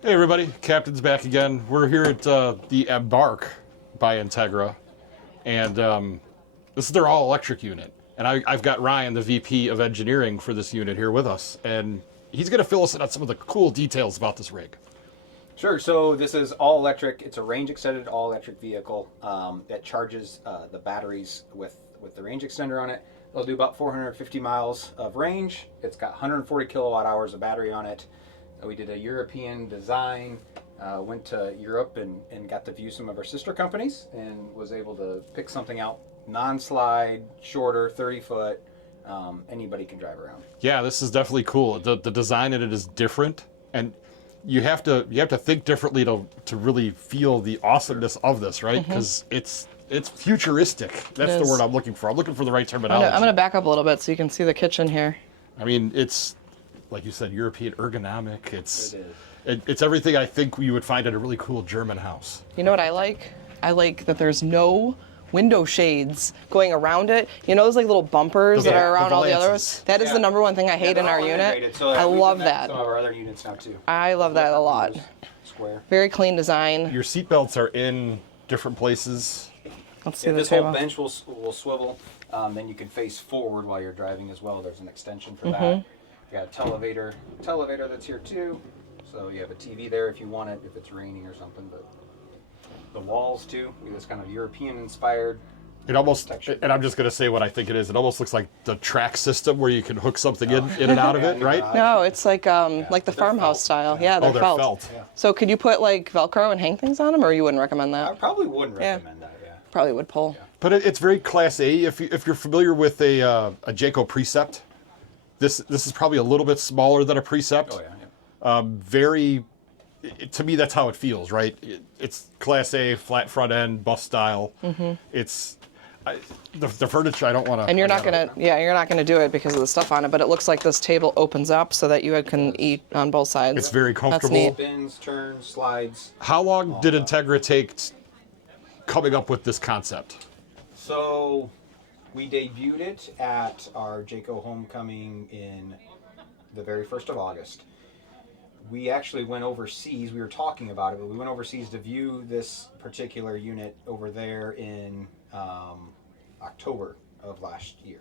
Hey everybody, Captain's back again. We're here at the Embark by Entegra, and this is their all-electric unit. And I've got Ryan, the VP of Engineering for this unit, here with us, and he's going to fill us in on some of the cool details about this rig. Sure. So this is all-electric. It's a range-extended all-electric vehicle that charges the batteries with the range extender on it. It'll do about 450 miles of range. It's got 140 kilowatt hours of battery on it. We did a European design, went to Europe and got to view some of our sister companies and was able to pick something out, non-slide, shorter, 30 foot, anybody can drive around. Yeah, this is definitely cool. The design in it is different, and you have to think differently to really feel the awesomeness of this, right? Because it's futuristic. That's the word I'm looking for. I'm looking for the right terminology. I'm going to back up a little bit so you can see the kitchen here. I mean, it's, like you said, European ergonomic. It's everything I think you would find in a really cool German house. You know what I like? I like that there's no window shades going around it. You know those like little bumpers that are around all the others? That is the number one thing I hate in our unit. So I love that. Some of our other units now too. I love that a lot. Square. Very clean design. Your seat belts are in different places. Let's see the this table. whole bench will swivel. Then you can face forward while you're driving as well. There's an extension for that. You got a televator that's here too. So you have a TV there if you want it, if it's raining or something. But the walls too, we this kind of European inspired. It almost, and I'm just going to say what I think it is. It almost looks like the track system where you can hook something in and out of it, right? No, it's like the farmhouse style. Yeah, they're felt. Yeah. So could you put like Velcro and hang things on them, or you wouldn't recommend that? I probably wouldn't recommend that. Yeah. Probably would pull. Yeah. But it's very Class A. If you're familiar with a Jayco Precept, this is probably a little bit smaller than a Precept. Oh yeah. Very, to me, that's how it feels, right? It's Class A, flat front end, bus style. It's the furniture. I don't want to. And you're not gonna do it because of the stuff on it. But it looks like this table opens up so that you can eat on both sides. It's very comfortable. That's neat. Spins, turns, slides. How long did Entegra take coming up with this concept? So we debuted it at our Jayco homecoming in the very 1st of August. We actually went overseas. We were talking about it, but we went overseas to view this particular unit over there in October of last year,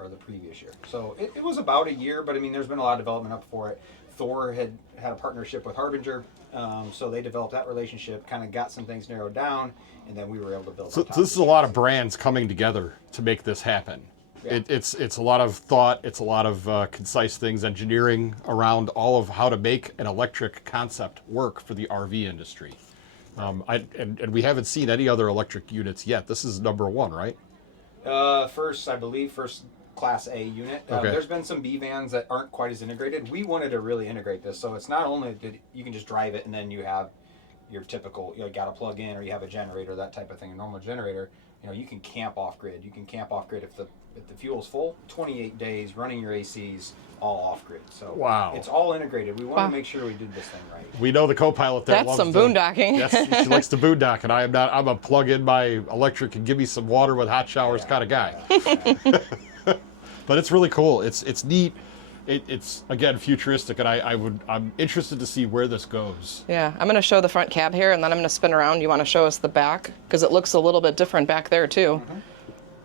or the previous year. So it was about a year, but I mean, there's been a lot of development up for it. Thor had a partnership with Harbinger, so they developed that relationship, kind of got some things narrowed down, and then we were able to build. So this is a lot of brands coming together to make this happen. Yeah. It's a lot of thought. It's a lot of concise things, engineering around all of how to make an electric concept work for the RV industry. And we haven't seen any other electric units yet. This is number one, right? First Class A unit. Okay. There's been some B vans that aren't quite as integrated. We wanted to really integrate this, so it's not only that you can just drive it and then you have your typical, you got to plug in or you have a generator, that type of thing, a normal generator. You can camp off grid. You can camp off grid if the fuel's full, 28 days running your ACs all off grid. So wow, it's all integrated. We want to make sure we did this thing right. We know the co-pilot there. That's some boondocking. Yes, she likes to boondock, and I am not. I'm a plug in my electric and give me some water with hot showers kind of guy. Yeah. But it's really cool. It's neat. It's again futuristic, and I'm interested to see where this goes. Yeah, I'm going to show the front cab here, and then I'm going to spin around. You want to show us the back because it looks a little bit different back there too.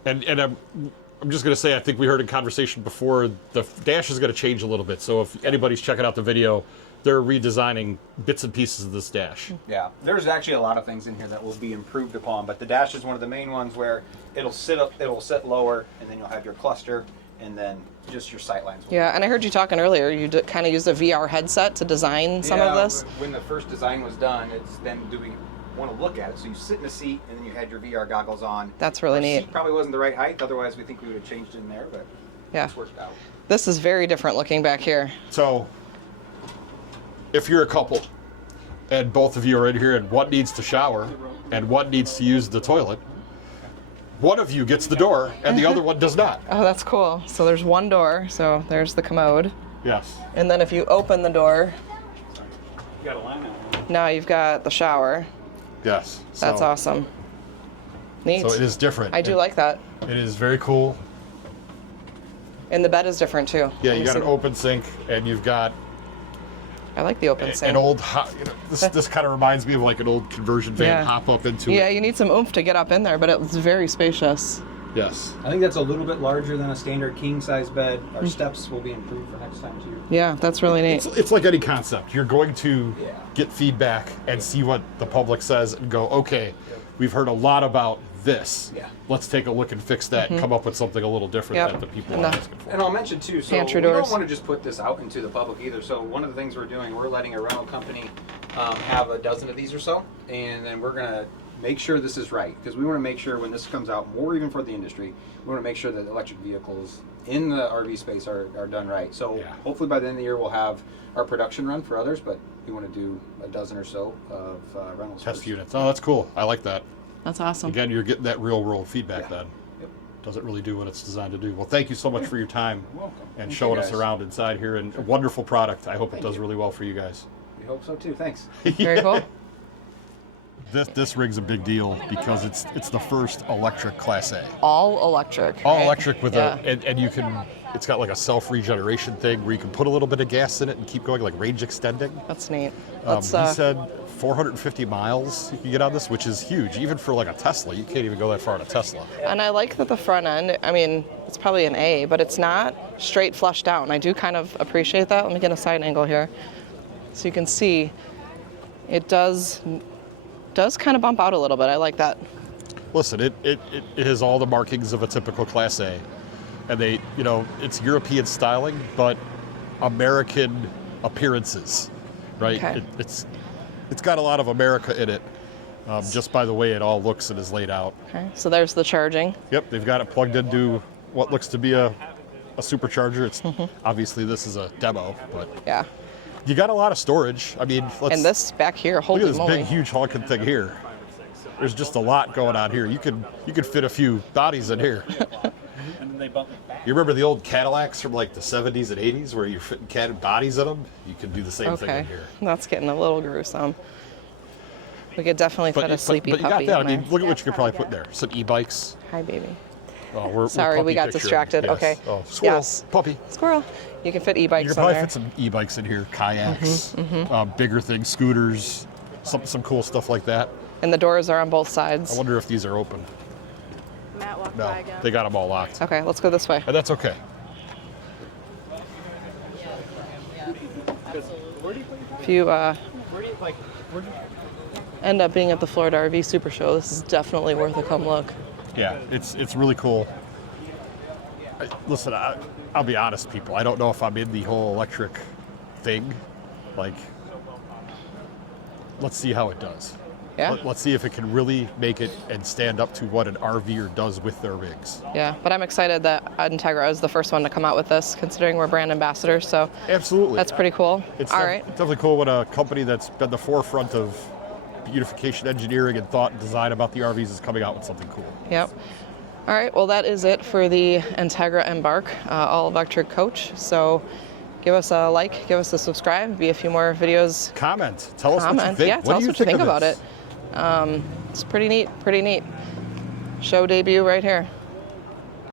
And I'm just going to say, I think we heard in conversation before, the dash is going to change a little bit. So if anybody's checking out the video, they're redesigning bits and pieces of this dash. Yeah, there's actually a lot of things in here that will be improved upon, but the dash is one of the main ones where it'll sit lower, and then you'll have your cluster, and then just your sight lines. Yeah, and I heard you talking earlier. You kind of used a VR headset to design some of this. When the first design was done, it's then do we want to look at it? So you sit in a seat, and then you had your VR goggles on. That's really neat. Seat probably wasn't the right height. Otherwise, we think we would have changed it in there, but it's worked out. This is very different looking back here. So, if you're a couple, and both of you are in here, and one needs to shower, and one needs to use the toilet, one of you gets the door, and the other one does not. Oh, that's cool. So there's one door. So there's the commode. Yes. And then if you open the door, You got a line out. now you've got the shower. Yes. That's awesome. Neat. So it is different. I do like that. It is very cool. And the bed is different too. Yeah, you got an open sink, and you've got I like the open sink. An old, this kind of reminds me of like an old conversion van. Hop up into it. Yeah, you need some oomph to get up in there, but it's very spacious. Yes. I think that's a little bit larger than a standard king size bed. Our steps will be improved for next time too. Yeah, that's really neat. It's like any concept. You're going to get feedback and see what the public says and go, okay, we've heard a lot about this. Yeah. Let's take a look and fix that and come up with something a little different that the people are asking for. And I'll mention too, so Pantry we don't doors. want to just put this out into the public either. So one of the things we're doing, we're letting a rental company have a dozen of these or so, and then we're gonna make sure this is right, because we want to make sure when this comes out, more even for the industry, we want to make sure that electric vehicles in the RV space are done right. So hopefully by the end of the year we'll have our production run for others, but we want to do a dozen or so of rentals. Test first. units. Oh, that's cool. I like that. That's awesome. Again, you're getting that real world feedback then. Yep. Does it really do what it's designed to do? Well, thank you so much for your time welcome. and Thank showing you, us guys. around inside here. And a wonderful product. I hope it Thank does you. really well for you guys. We hope so too. Thanks. Very cool. This rig's a big deal because it's the first electric Class A. All electric. All right? electric with Yeah. and you can, it's got like a self-regeneration thing where you can put a little bit of gas in it and keep going, like range extending. That's neat. He Let's, said 450 miles you can get on this, which is huge. Even for like a Tesla, you can't even go that far on a Tesla. and I like that the front end, I mean, it's probably an A, but it's not straight flush down. I do kind of appreciate that. Let me get a side angle here. So you can see it does kind of bump out a little bit. I like that. Listen, it has all the markings of a typical Class A. And they, it's European styling, but American appearances, right? Okay. It's got a lot of America in it, just by the way it all looks and is laid out. Okay, so there's the charging. Yep, they've got it plugged into what looks to be a supercharger. It's obviously this is a demo, but Yeah. you got a lot of storage. I mean, And this back here, look holy at this moly. big, huge honking thing here. There's just a lot going on here. You could fit a few bodies in here. You remember the old Cadillacs from like the 70s and 80s where you're fitting bodies in them? You could do the same thing Okay, in here. that's getting a little gruesome. We could definitely fit a sleepy but you got puppy that. I in mean, there. look at what you could probably put there. Some e-bikes. Hi, baby. Oh, we're Sorry, we puppy got picturing. distracted. Yes. Okay. Oh, squirrel, Yes. puppy. Squirrel. You can fit You e-bikes could in probably there. fit some e-bikes in here, kayaks, bigger things, scooters, some cool stuff like that. And the doors are on both I sides. wonder if these are open. Matt walked No, by again. they got them all locked. Okay, let's go this way. And that's okay. If you end up being at the Florida RV SuperShow, this is definitely worth a come look. Yeah, it's really cool. Listen, I'll be honest, people. I don't know if I'm in the whole electric thing. Like, let's see how it does. Yeah. Let's see if it can really make it and stand up to what an RVer does with their rigs. Yeah, but I'm excited that Entegra is the first one to come out with this, considering we're brand ambassadors, so Absolutely. that's pretty cool. It's All right. definitely cool when a company that's been the forefront of beautification engineering and thought and design about the RVs is coming out with something cool. Yep. All right, well, that is it for the Entegra Embark all-electric coach. So give us a like, give us a subscribe, be a few more videos. Comment. Tell us what you think. Yeah, tell us what you think of about this? it. It's pretty neat, pretty neat. Show debut right here.